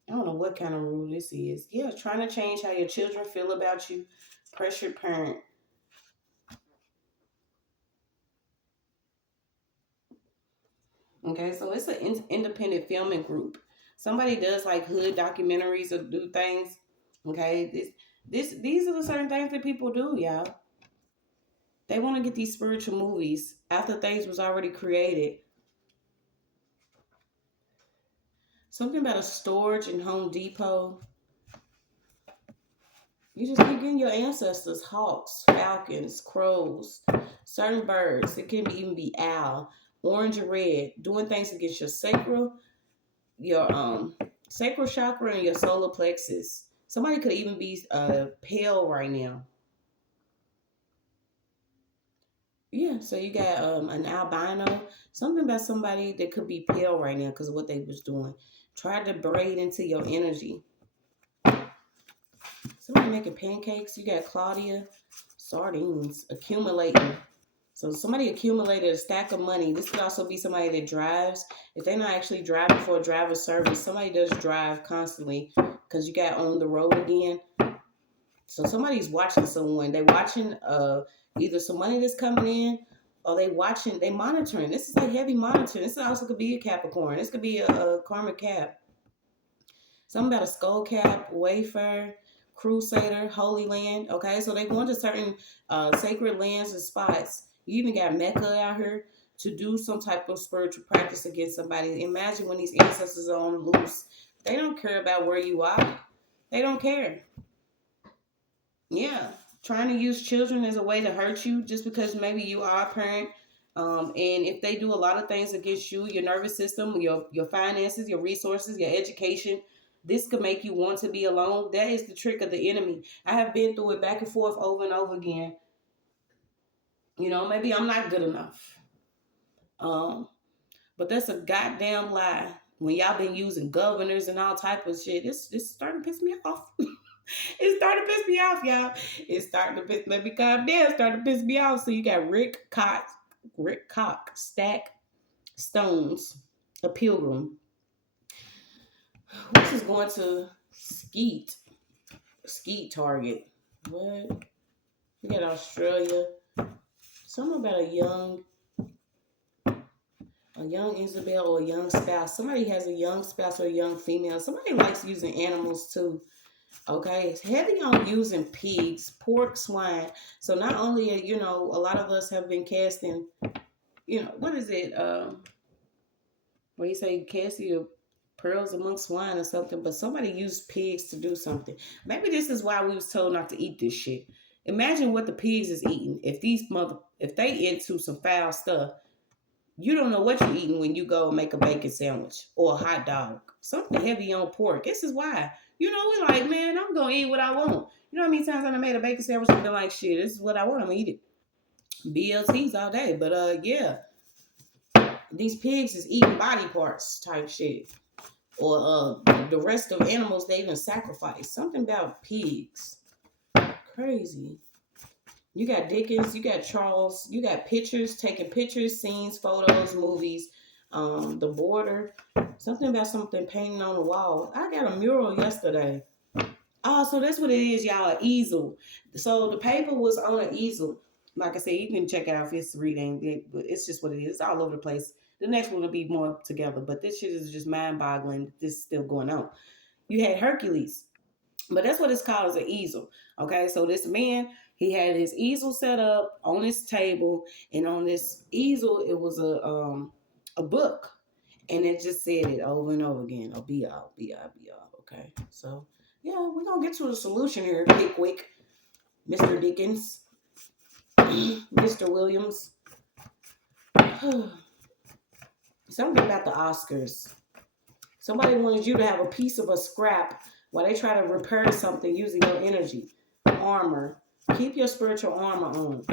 I don't know what kind of rule this is. Yeah, trying to change how your children feel about you. Pressured parent. Okay, so it's an independent filming group. Somebody does like hood documentaries or do things. Okay, these are the certain things that people do, y'all. They want to get these spiritual movies after things was already created. Something about a storage in Home Depot. You just keep getting your ancestors, hawks, falcons, crows, certain birds. It can even be owl, orange or red, doing things against your sacral, your Sacral chakra and your solar plexus. Somebody could even be pale right now. Yeah, so you got an albino, something about somebody that could be pale right now because of what they was doing. Try to braid into your energy. Somebody making pancakes. You got Claudia, sardines, accumulating. So somebody accumulated a stack of money. This could also be somebody that drives. If they're not actually driving for a driver service, somebody does drive constantly because you got on the road again. So somebody's watching someone. They watching either some money that's coming in, or they monitoring. This is like heavy monitoring. This also could be a Capricorn. This could be a karmic cap. Something about a skull cap, wafer, crusader, holy land. Okay, so they go to certain sacred lands and spots. You even got Mecca out here to do some type of spiritual practice against somebody. Imagine when these ancestors are on the loose. They don't care about where you are. They don't care. Yeah, trying to use children as a way to hurt you just because maybe you are a parent. And if they do a lot of things against you, your nervous system, your finances, your resources, your education, this could make you want to be alone. That is the trick of the enemy. I have been through it back and forth over and over again. You know, maybe I'm not good enough. But that's a goddamn lie. When y'all been using governors and all type of shit, it's starting to piss me off. It's starting to piss me off, y'all. It's starting to piss. Let me calm down. It's starting to piss me off. So you got Rick Cock, Stack Stones, a pilgrim. This is going to Skeet Target. What? You got Australia. Something about a young Isabel or a young spouse. Somebody has a young spouse or a young female. Somebody likes using animals too. Okay, it's heavy on using pigs, pork, swine. So not only, a lot of us have been casting, what is it? Where you say casting your pearls among swine or something, but somebody used pigs to do something. Maybe this is why we was told not to eat this shit. Imagine what the pigs is eating. If they into some foul stuff, you don't know what you're eating when you go and make a bacon sandwich or a hot dog. Something heavy on pork. This is why. We like, man, I'm going to eat what I want. You know how many times I made a bacon sandwich and been like, shit, this is what I want. I'm going to eat it. BLTs all day. But, yeah. These pigs is eating body parts type shit. Or the rest of animals they even sacrifice. Something about pigs. Crazy. You got Dickens, you got Charles, you got pictures, taking pictures, scenes, photos, movies, the border, something about something painting on the wall. I got a mural yesterday. Oh, so that's what it is, y'all, an easel. So the paper was on an easel. Like I said, you can check it out if it's reading. It's just what it is. It's all over the place. The next one will be more together, but this shit is just mind-boggling. This is still going on. You had Hercules. But that's what it's called, as an easel. Okay, so this man, he had his easel set up on his table, and on this easel, it was a book, and it just said it over and over again. Obeah, Obeah, Obeah. Okay, so yeah, we're gonna get to the solution here, quick, Mr. Dickens, Mr. Williams. Something about the Oscars. Somebody wanted you to have a piece of a scrap while they try to repair something using your energy. Armor. Keep your spiritual armor on.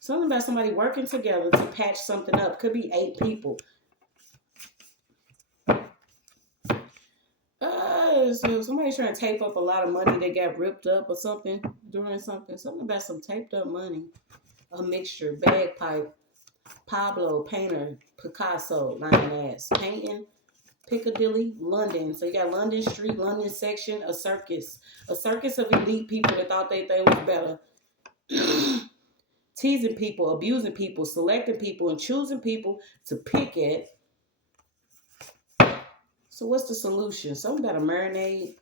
Something about somebody working together to patch something up. Could be 8 people. So somebody's trying to tape up a lot of money that got ripped up or something during something. Something about some taped up money. A mixture. Bagpipe. Pablo. Painter. Picasso. Lion ass. Painting. Piccadilly, London. So you got London Street, London section, a circus of elite people that thought they was better. Teasing people, abusing people, selecting people, and choosing people to pick at. So what's the solution? Something about a marinade.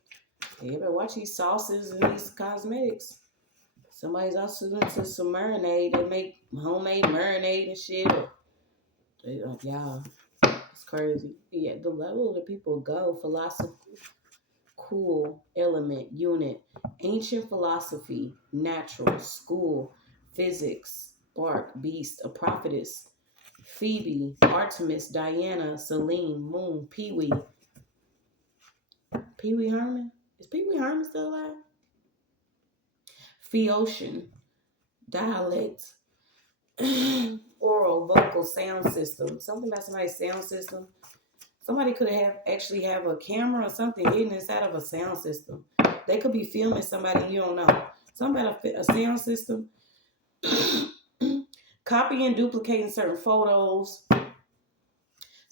You better watch these sauces and these cosmetics. Somebody's also into some marinade. They make homemade marinade and shit. Y'all. It's crazy. Yeah, the level that people go, philosophy, cool, element, unit, ancient philosophy, natural, school, physics, bark, beast, a prophetess, Phoebe, Artemis, Diana, Selene, Moon, Pee-wee, Pee Wee Herman. Is Pee Wee Herman still alive? Phaeocian dialect. Oral vocal sound system. Something about somebody's sound system. Somebody could actually have a camera or something hidden inside of a sound system. They could be filming somebody you don't know. Something about a sound system. Copying and duplicating certain photos.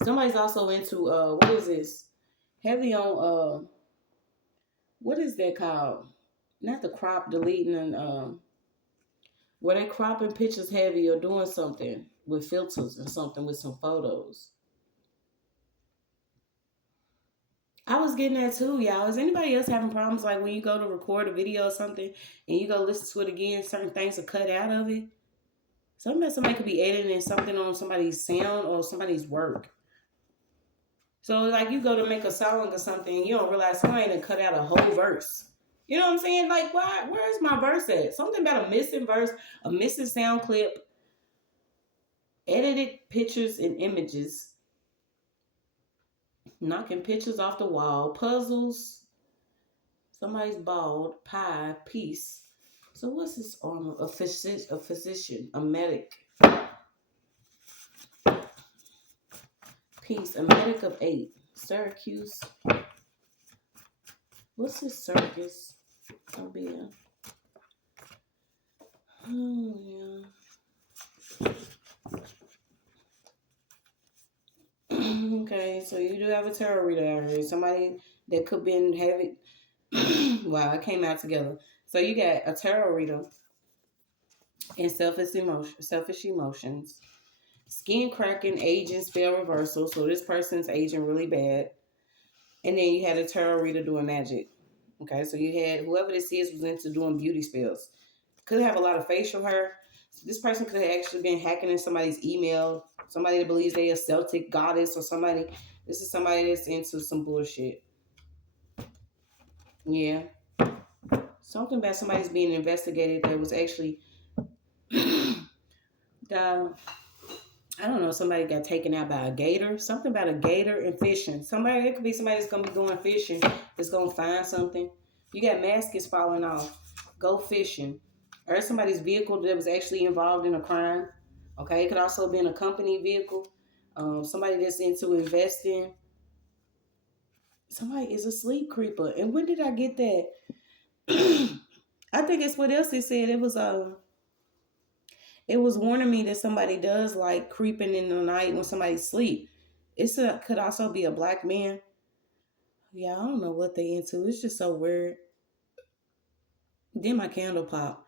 Somebody's also into what is this? Heavy on what is that called? Not the crop deleting and where they cropping pictures heavy or doing something with filters and something with some photos. I was getting that too, y'all. Is anybody else having problems like when you go to record a video or something and you go listen to it again, certain things are cut out of it? Somebody could be editing something on somebody's sound or somebody's work. So like you go to make a song or something and you don't realize somebody done cut out a whole verse. You know what I'm saying? Like, why? Where's my verse at? Something about a missing verse, a missing sound clip, edited pictures and images, knocking pictures off the wall, puzzles, somebody's bald, pie, peace. So what's this armor? A physician, a medic. Peace, a medic of 8. Syracuse. What's this circus? Obeah. Oh, yeah. Okay, so you do have a tarot reader out here. Somebody that could be in heavy. Wow, it came out together. So you got a tarot reader and selfish emotions, skin cracking, aging, spell reversal. So this person's aging really bad. And then you had a tarot reader doing magic. Okay, so you had whoever this is was into doing beauty spells. Could have a lot of facial hair. This person could have actually been hacking in somebody's email. Somebody that believes they a Celtic goddess or somebody. This is somebody that's into some bullshit. Yeah. Something about somebody's being investigated that was actually I don't know, somebody got taken out by a gator. Something about a gator and fishing. It could be somebody that's going to be going fishing that's going to find something. You got maskets falling off. Go fishing. Or somebody's vehicle that was actually involved in a crime. Okay, it could also be in a company vehicle. Somebody that's into investing. Somebody is a sleep creeper. And when did I get that? I think it's what else it said. It was warning me that somebody does like creeping in the night when somebody sleep. Could also be a black man. Yeah, I don't know what they into. It's just so weird. Then my candle pop.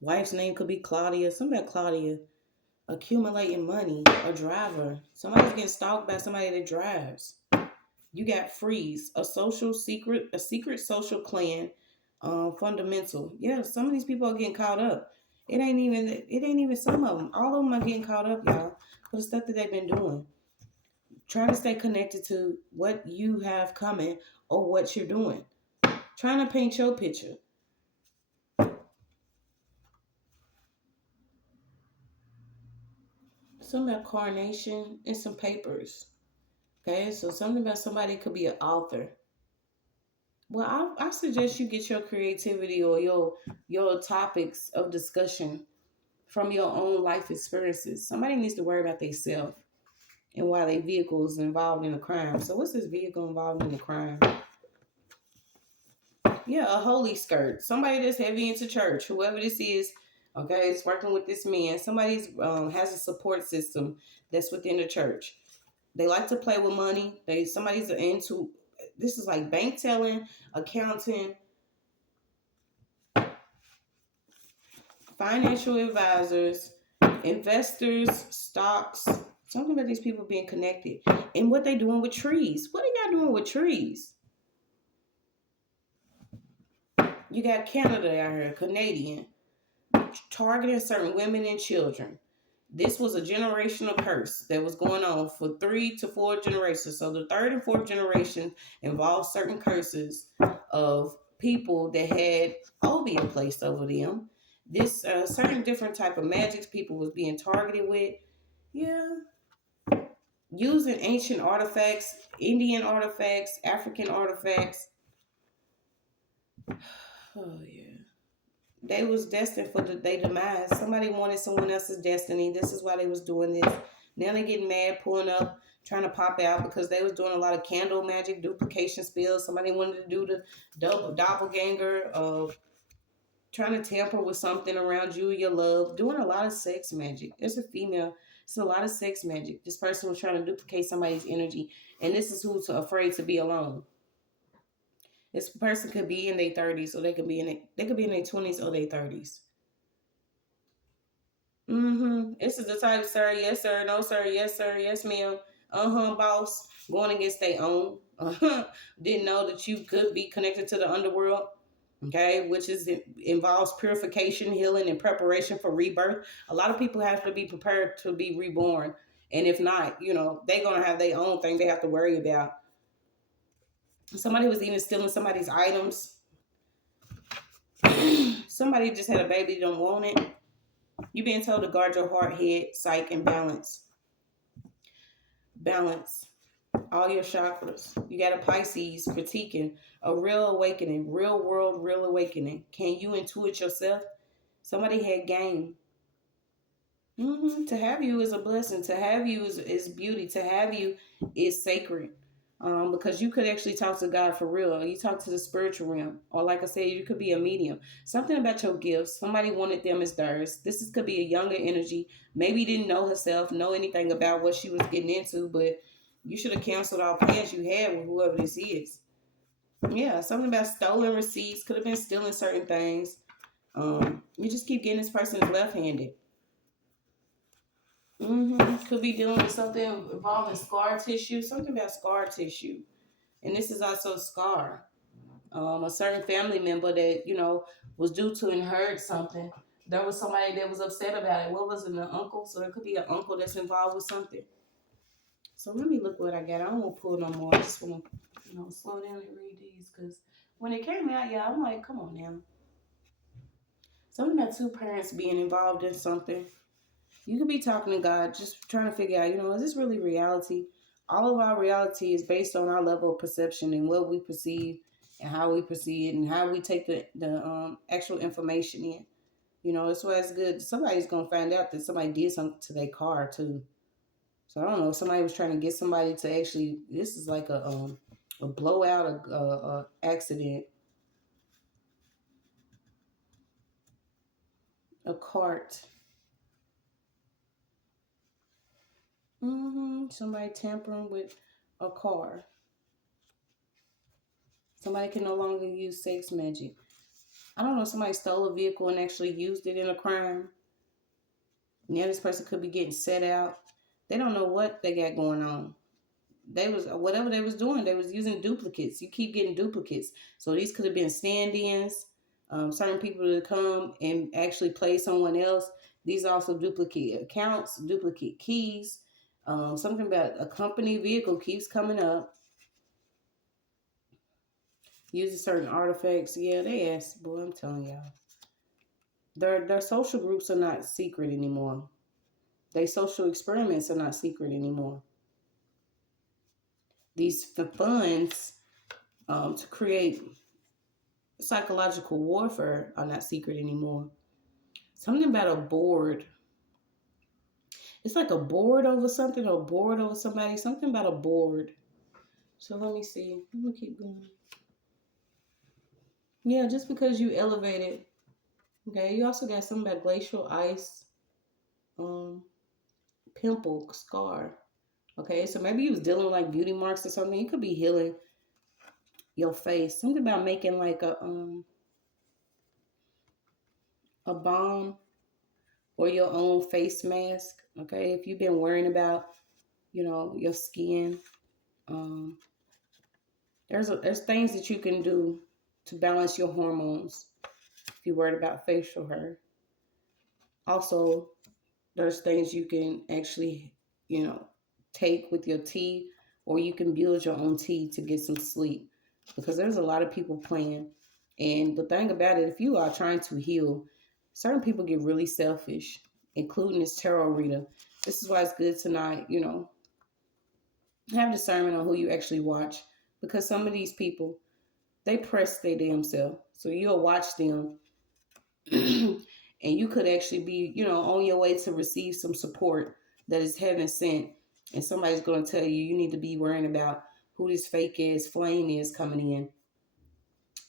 Wife's name could be Claudia. Somebody Claudia. Accumulating money. A driver. Somebody's getting stalked by somebody that drives. You got freeze. A secret social clan. Fundamental. Yeah, some of these people are getting caught up. It ain't even some of them. All of them are getting caught up, y'all, for the stuff that they've been doing. Trying to stay connected to what you have coming or what you're doing. Trying to paint your picture. Something about coronation and some papers. Okay, so something about somebody could be an author. Well, I suggest you get your creativity or your topics of discussion from your own life experiences. Somebody needs to worry about themselves and why their vehicle is involved in a crime. So what's this vehicle involved in a crime? Yeah, a holy skirt. Somebody that's heavy into church. Whoever this is, okay, is working with this man. Somebody's has a support system that's within the church. They like to play with money. Somebody's into this is like bank telling, accounting, financial advisors, investors, stocks. Something about these people being connected. And what they doing with trees. What are y'all doing with trees? You got Canada out here, Canadian, targeting certain women and children. This was a generational curse that was going on for 3 to 4 generations. So the 3rd and 4th generation involved certain curses of people that had Obeah placed over them. This certain different type of magics people was being targeted with. Yeah. Using ancient artifacts, Indian artifacts, African artifacts. Oh yeah. They was destined for their demise. Somebody wanted someone else's destiny. This is why they was doing this. Now they getting mad, pulling up, trying to pop out because they was doing a lot of candle magic, duplication spells. Somebody wanted to do the double doppelganger of trying to tamper with something around you, your love, doing a lot of sex magic. There's a female. It's a lot of sex magic. This person was trying to duplicate somebody's energy, and this is who's afraid to be alone. This person could be in their 30s, or they could be in their 20s or their 30s. This is the type, sir, yes, sir, no, sir, yes, ma'am, boss, going against their own. Didn't know that you could be connected to the underworld, okay, which involves purification, healing, and preparation for rebirth. A lot of people have to be prepared to be reborn. And if not, they're going to have their own thing they have to worry about. Somebody was even stealing somebody's items. Somebody just had a baby, don't want it. You're being told to guard your heart, head, psyche, and balance. Balance all your chakras. You got a Pisces critiquing a real awakening, real world, real awakening. Can you intuit yourself? Somebody had game. To have you is a blessing. To have you is beauty. To have you is sacred. Because you could actually talk to God for real. You talk to the spiritual realm. Or like I said, you could be a medium. Something about your gifts. Somebody wanted them as theirs. Could be a younger energy. Maybe didn't know herself, know anything about what she was getting into, but you should have canceled all plans you had with whoever this is. Yeah, something about stolen receipts. Could have been stealing certain things. You just keep getting this person left-handed. Could be dealing with something involving scar tissue. Something about scar tissue. And this is also scar. A certain family member that, was due to inherit something. There was somebody that was upset about it. What was it, an uncle? So there could be an uncle that's involved with something. So let me look what I got. I don't want to pull no more. I just want to, slow down and read these. Because when it came out, I'm like, come on now. Something about two parents being involved in something. You could be talking to God, just trying to figure out, is this really reality? All of our reality is based on our level of perception and what we perceive and how we perceive it and how we take the actual information in. That's why it's good. Somebody's going to find out that somebody did something to their car too. So I don't know. Somebody was trying to get somebody to actually, this is like a blowout, a accident. A cart. Somebody tampering with a car. Somebody can no longer use sex magic. I don't know. Somebody stole a vehicle and actually used it in a crime. Now this person could be getting set out. They don't know what they got going on. Whatever they was doing, they was using duplicates. You keep getting duplicates. So these could have been stand-ins. Certain people that come and actually play someone else. These are also duplicate accounts, duplicate keys. Something about a company vehicle keeps coming up. Using certain artifacts. Yeah, they ask. Boy, I'm telling y'all. Their social groups are not secret anymore. Their social experiments are not secret anymore. The funds to create psychological warfare are not secret anymore. Something about a board. It's like a board over something, or a board over somebody. Something about a board. So let me see. Let me keep going. Yeah, just because you elevated. Okay, you also got something about glacial ice. Pimple, scar. Okay, so maybe you was dealing with like beauty marks or something. You could be healing your face. Something about making like a balm or your own face mask. Okay, if you've been worrying about, your skin, there's things that you can do to balance your hormones if you're worried about facial hair. Also, there's things you can actually, take with your tea, or you can build your own tea to get some sleep, because there's a lot of people playing. And the thing about it, if you are trying to heal, certain people get really selfish, including this tarot reader. This is why it's good to not, have discernment on who you actually watch, because some of these people, they press their damn self. So you'll watch them and you could actually be, on your way to receive some support that is heaven sent. And somebody's going to tell you, you need to be worrying about who this fake is, flame is coming in.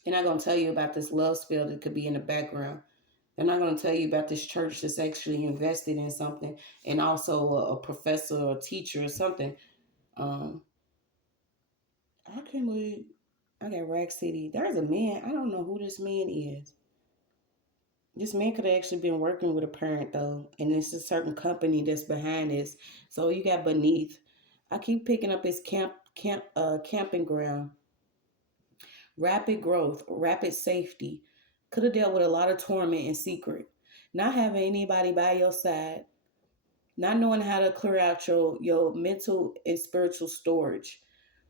They're not going to tell you about this love spell that could be in the background. They're not going to tell you about this church that's actually invested in something, and also a professor or a teacher or something. Um, I can't believe I got Rack City. There's a man. I don't know who this man is. This man could have actually been working with a parent though, and it's a certain company that's behind this. So you got Beneath. I keep picking up his camping ground. Rapid growth, rapid safety. Could have dealt with a lot of torment and secret. Not having anybody by your side, not knowing how to clear out your mental and spiritual storage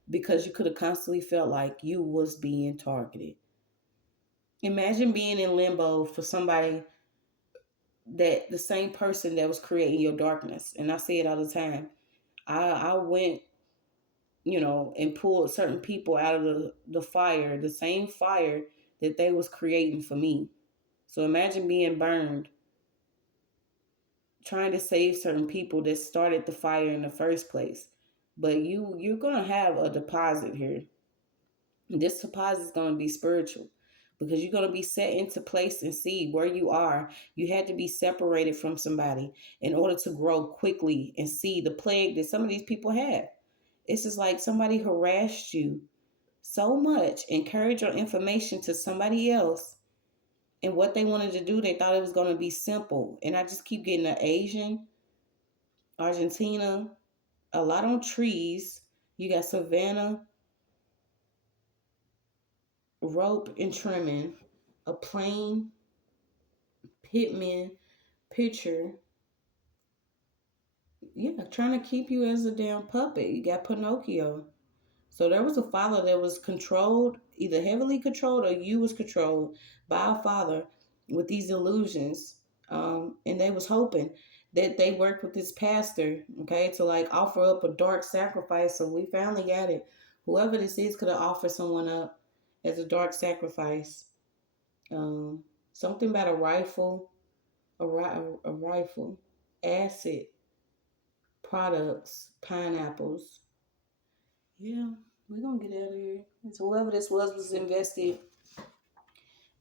because you could have constantly felt like you was being targeted. Imagine being in limbo for somebody that the same person that was creating your darkness. And I say it all the time. I went, and pulled certain people out of the fire, the same fire that they was creating for me. So imagine being burned, trying to save certain people that started the fire in the first place. But you're gonna have a deposit here. This deposit is gonna be spiritual because you're gonna be set into place and see where you are. You had to be separated from somebody in order to grow quickly and see the plague that some of these people had. It's just like somebody harassed you so much, encouraged your information to somebody else, and what they wanted to do, they thought it was going to be simple. And I just keep getting the Asian, Argentina, a lot on trees. You got Savannah, rope and trimming, a plain pitman picture. Yeah, trying to keep you as a damn puppet. You got Pinocchio. So there was a father that was controlled, either heavily controlled or you was controlled by a father with these illusions. And they was hoping that they worked with this pastor, okay, to like offer up a dark sacrifice. So we finally got it. Whoever this is could have offered someone up as a dark sacrifice. Um, Something about a rifle, a rifle, acid, products, pineapples. Yeah, we're gonna get out of here. So whoever this was invested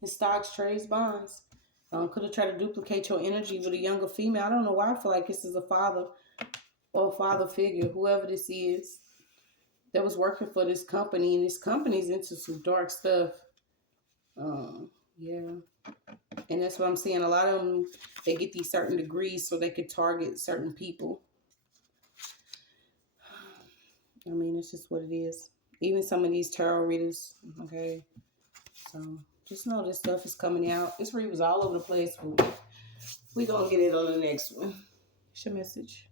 in stocks, trades, bonds. Could have tried to duplicate your energy with a younger female. I don't know why I feel like this is a father or a father figure, whoever this is, that was working for this company, and this company's into some dark stuff. Yeah. And that's what I'm saying. A lot of them, they get these certain degrees so they could target certain people. I mean, it's just what it is. Even some of these tarot readers, okay? So just know this stuff is coming out. This read was all over the place. We're going to get it on the next one. It's your message.